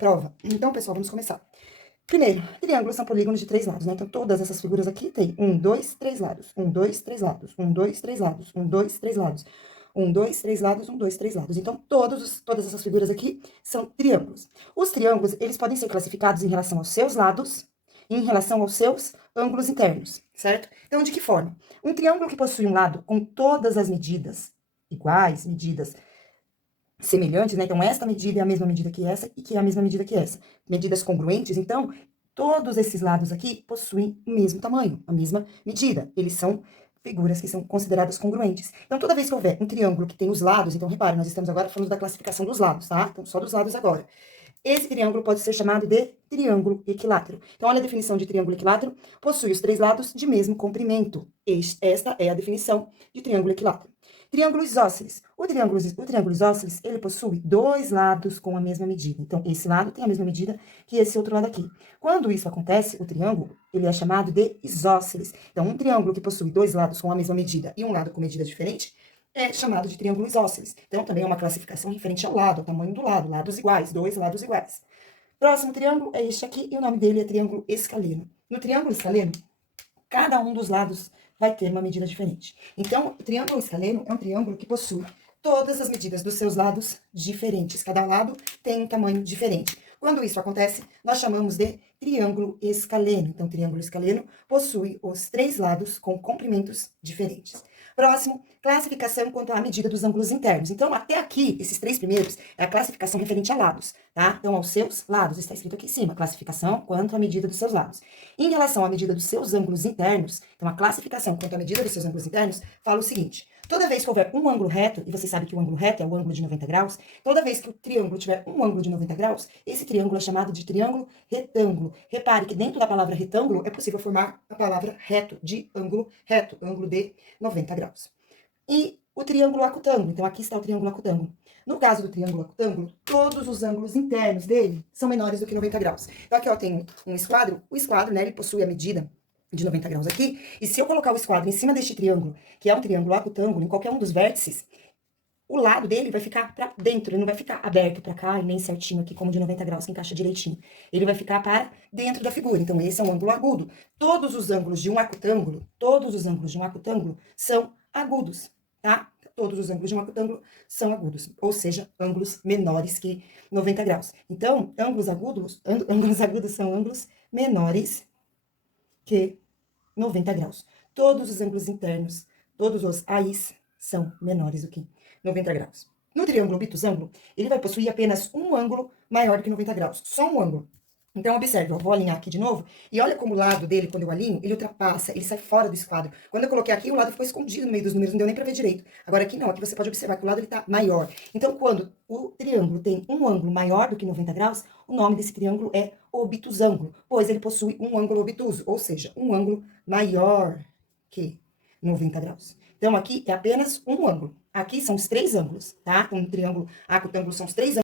prova. Então, pessoal, vamos começar. Primeiro, triângulos são polígonos de 3 lados, né? Então, todas essas figuras aqui tem 1, 2, 3 lados. 1, 2, 3 lados. 1, 2, 3 lados. 1, 2, 3 lados. 1, 2, 3 lados. 1, 2, 3 lados. Então, todas essas figuras aqui são triângulos. Os triângulos, eles podem ser classificados em relação aos seus lados e em relação aos seus ângulos internos, certo? Então, de que forma? Um triângulo que possui um lado com todas as medidas iguais, medidas semelhantes, né? Então, esta medida é a mesma medida que essa e que é a mesma medida que essa. Medidas congruentes, então, todos esses lados aqui possuem o mesmo tamanho, a mesma medida. Eles são figuras que são consideradas congruentes. Então, toda vez que houver um triângulo que tem os lados, então, repare, nós estamos agora falando da classificação dos lados, tá? Então, só dos lados agora. Esse triângulo pode ser chamado de triângulo equilátero. Então, olha a definição de triângulo equilátero. Possui os 3 lados de mesmo comprimento. Esta é a definição de triângulo equilátero. Triângulo isósceles. O triângulo isósceles, ele possui 2 lados com a mesma medida. Então, esse lado tem a mesma medida que esse outro lado aqui. Quando isso acontece, o triângulo, ele é chamado de isósceles. Então, um triângulo que possui 2 lados com a mesma medida e um lado com medida diferente, é chamado de triângulo isósceles. Então, também é uma classificação referente ao lado, ao tamanho do lado, lados iguais, 2 lados iguais. Próximo triângulo é este aqui, e o nome dele é triângulo escaleno. No triângulo escaleno, cada um dos lados vai ter uma medida diferente. Então, o triângulo escaleno é um triângulo que possui todas as medidas dos seus lados diferentes. Cada lado tem um tamanho diferente. Quando isso acontece, nós chamamos de triângulo escaleno. Então, o triângulo escaleno possui os 3 lados com comprimentos diferentes. Próximo, classificação quanto à medida dos ângulos internos. Então, até aqui, esses 3 primeiros, é a classificação referente a lados, tá? Então, aos seus lados, está escrito aqui em cima, classificação quanto à medida dos seus lados. Em relação à medida dos seus ângulos internos, então, a classificação quanto à medida dos seus ângulos internos, fala o seguinte: toda vez que houver um ângulo reto, e você sabe que o ângulo reto é o ângulo de 90 graus, toda vez que o triângulo tiver um ângulo de 90 graus, esse triângulo é chamado de triângulo retângulo. Repare que dentro da palavra retângulo é possível formar a palavra reto, de ângulo reto, ângulo de 90 graus. E o triângulo acutângulo, então aqui está o triângulo acutângulo. No caso do triângulo acutângulo, todos os ângulos internos dele são menores do que 90 graus. Então aqui, ó, tem um esquadro, o esquadro, né, ele possui a medida de 90 graus aqui, e se eu colocar o esquadro em cima deste triângulo, que é um triângulo acutângulo, em qualquer um dos vértices, o lado dele vai ficar para dentro, ele não vai ficar aberto para cá e nem certinho aqui, como de 90 graus, que encaixa direitinho. Ele vai ficar para dentro da figura. Então, esse é um ângulo agudo. Todos os ângulos de um acutângulo são agudos, tá? Todos os ângulos de um acutângulo são agudos, ou seja, ângulos menores que 90 graus. Então, ângulos agudos são ângulos menores que 90 graus. Todos os ângulos internos, todos os AIs são menores do que 90 graus. No triângulo obtusângulo, ele vai possuir apenas um ângulo maior do que 90 graus, só um ângulo. Então, observe, eu vou alinhar aqui de novo, e olha como o lado dele, quando eu alinho, ele ultrapassa, ele sai fora do esquadro. Quando eu coloquei aqui, o lado ficou escondido no meio dos números, não deu nem pra ver direito. Agora aqui não, aqui você pode observar que o lado ele tá maior. Então, quando o triângulo tem um ângulo maior do que 90 graus, o nome desse triângulo é obtusângulo, pois ele possui um ângulo obtuso, ou seja, um ângulo maior que 90 graus. Então, aqui é apenas um ângulo. Aqui são os 3 ângulos, tá? Um triângulo acutângulo são os 3 ângulos.